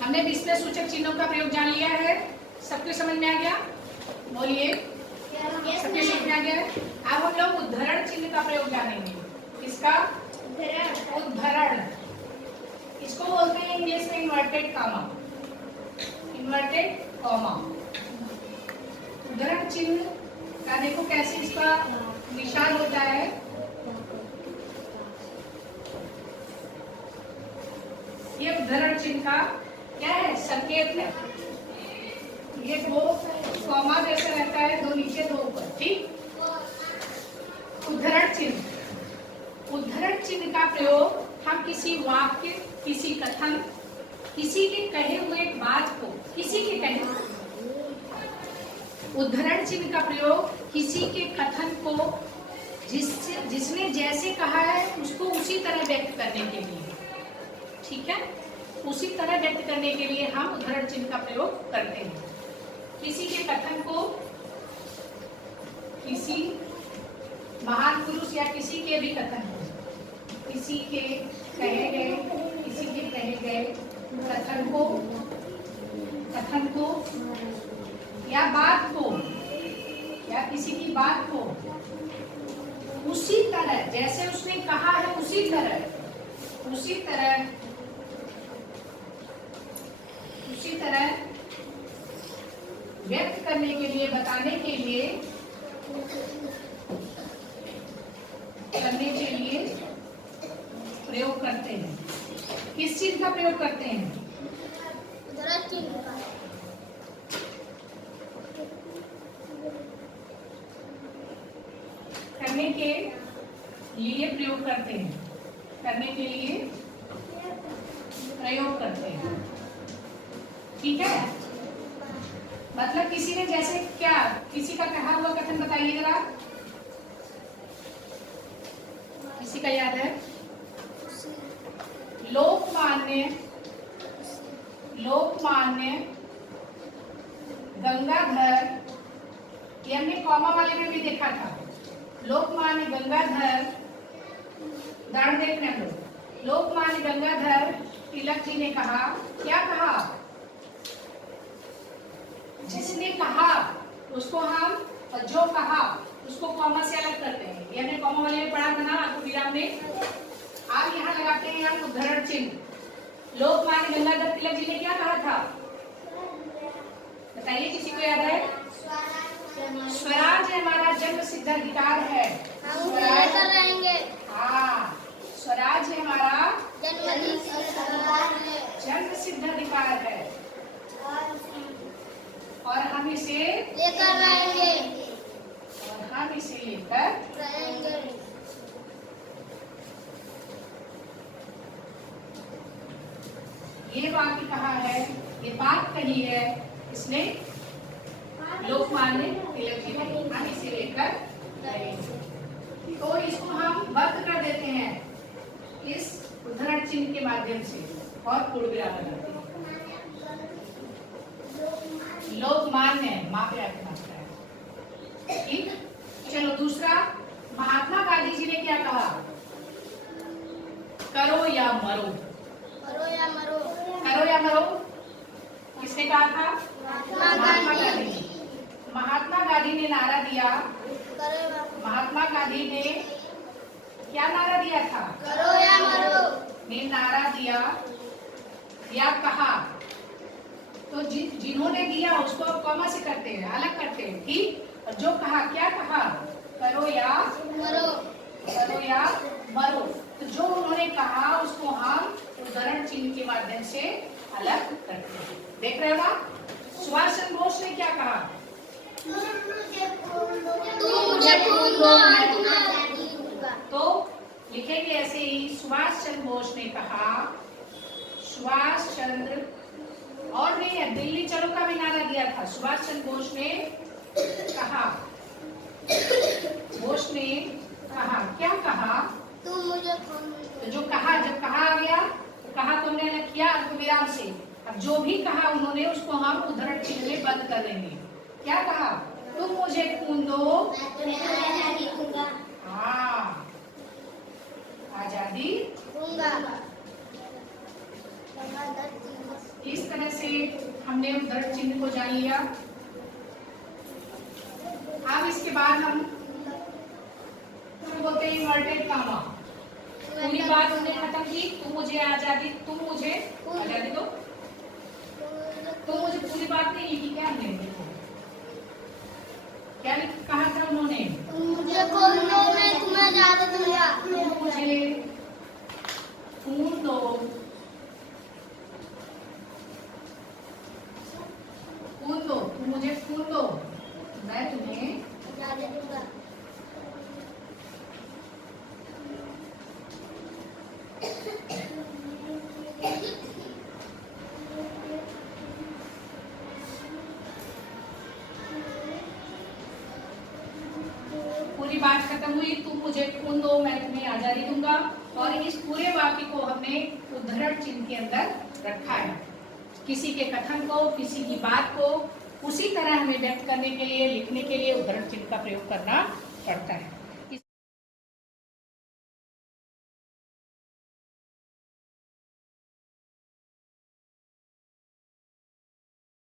हमने विस्मय सूचक चिन्हों का प्रयोग जान लिया है, सबके समझ में आ गया? बोलिए, सबके समझ में आ गया है? अब हम लोग उद्धरण चिन्ह का प्रयोग जानेंगे। किसका? उद्धरण। इसको बोलते हैं इंग्लिश में इन्वर्टेड कॉमा। Inverted comma. उद्धरण चिन्ह का देखो कैसे इसका निशान होता है। ये उद्धरण चिन्ह का क्या है? संकेत है। ये दो कॉमा जैसा रहता है, दो नीचे दो ऊपर, ठीक। उद्धरण चिन्ह। उद्धरण चिन्ह का प्रयोग हम किसी वाक्य, किसी कथन, किसी के कहे हुए बात को, किसी के कहे, उद्धरण चिन्ह का प्रयोग किसी के कथन को जिसने जैसे कहा है उसको उसी तरह व्यक्त करने के लिए, ठीक है, उसी तरह व्यक्त करने के लिए हम उद्धरण चिन्ह का प्रयोग करते हैं। किसी के कथन को किसी महान पुरुष या किसी के भी कथन को, किसी के कहे गए, किसी के कहे गए कथन को या बात को या किसी की बात को उसी तरह जैसे उसने कहा है उसी तरह व्यक्त करने के लिए, बताने के लिए, करने के लिए प्रयोग करते हैं। किस चीज का प्रयोग करते हैं? उद्धरण चिन्ह का। करने के लिए प्रयोग करते हैं, करने के लिए प्रयोग करते हैं, ठीक है। मतलब किसी ने जैसे क्या, किसी का कहा हुआ कथन बताइए जरा, किसी का याद है? लोकमान्य गंगाधर, ये हमने कॉमा वाले में भी देखा था। लोकमान्य गंगाधर, उदाहरण देख रहे हैं हम लोग। लोकमान्य गंगाधर तिलक जी ने कहा, क्या कहा? जिसने कहा उसको हम, और जो कहा उसको कॉमा से अलग करते हैं। ये हमने कॉमा वाले में पढ़ा था ना आपको विराम में। आप यहाँ लगाते हैं हम उद्धरण चिन्ह। लोकमान्य गंगाधर तिलक जी ने क्या कहा था? बताइए, किसी को याद है? स्वराज हमारा जन्म सिद्ध अधिकार है। हाँ, स्वराज हमारा जन्म सिद्ध अधिकार है और हम इसे लेकर रहेंगे। ये वाक्य कहा है, ये बात कही है इसने, लोकमान्य तिलक जी ने, हम इसे लेकर रहेंगे। तो इसको हम बंद कर देते हैं इस उद्धरण चिन्ह के माध्यम से और पूर्णविराम लगाते हैं। लोकमान्य माँ पे आता है, ठीक। चलो दूसरा, महात्मा गांधी जी ने क्या कहा? करो या मरो। करो या मरो। करो या मरो किसने कहा था? महात्मा गांधी जी। महात्मा गांधी ने नारा दिया। महात्मा गांधी ने क्या नारा दिया था? करो या मरो। ने नारा दिया या कहा। तो जिन्होंने दिया उसको कॉमा से करते हैं, अलग करते हैं, ठीक। और जो कहा, क्या कहा? करो या मरो। करो या मरो। तो जो उन्होंने कहा उसको हम उद्धरण चिन्ह के माध्यम से अलग करते हैं। देख रहे हो ना? सुभाष चंद्र बोस ने क्या कहा? तो लिखेंगे ऐसे ही, सुभाष चंद्र बोस ने कहा, सुभाष चंद्र, और नहीं है, दिल्ली चलो का भी नारा दिया था। सुभाष चंद्र बोस ने कहा, बोस ने कहा, क्या कहा? तुम मुझे, तो जो कहा, जब कहा आ गया तो कहा तो हमने अलग किया अल्पविराम से। अब जो भी कहा उन्होंने उसको हम उद्धरण चिन्ह में बंद कर देंगे। क्या कहा? तुम मुझे खून दो, हाँ, आजादी दूंगा। हमने उद्धरण चिन्ह को जान लिया। अब इसके बाद हम बोलते हैं इन्वर्टेड कामा। पूरी बात हमने खत्म की, तुम मुझे आजादी दो। तुम मुझे पूरी बात नहीं लिखी क्या हमने? देखो क्या कहा था उन्होंने, मुझे खून दो मैं तुम्हें आजादी दूंगा। मुझे खून दो तुम मुझे खून दो, मैं तुम्हें आजादी दूंगा। पूरी बात खत्म हुई, तुम मुझे खून दो मैं तुम्हें आजादी दूंगा। और इस पूरे वाक्य को हमने उद्धरण चिन्ह के अंदर रखा है। किसी के कथन को, किसी की बात को उसी तरह हमें व्यक्त करने के लिए, लिखने के लिए उद्धरण चिन्ह का प्रयोग करना पड़ता है।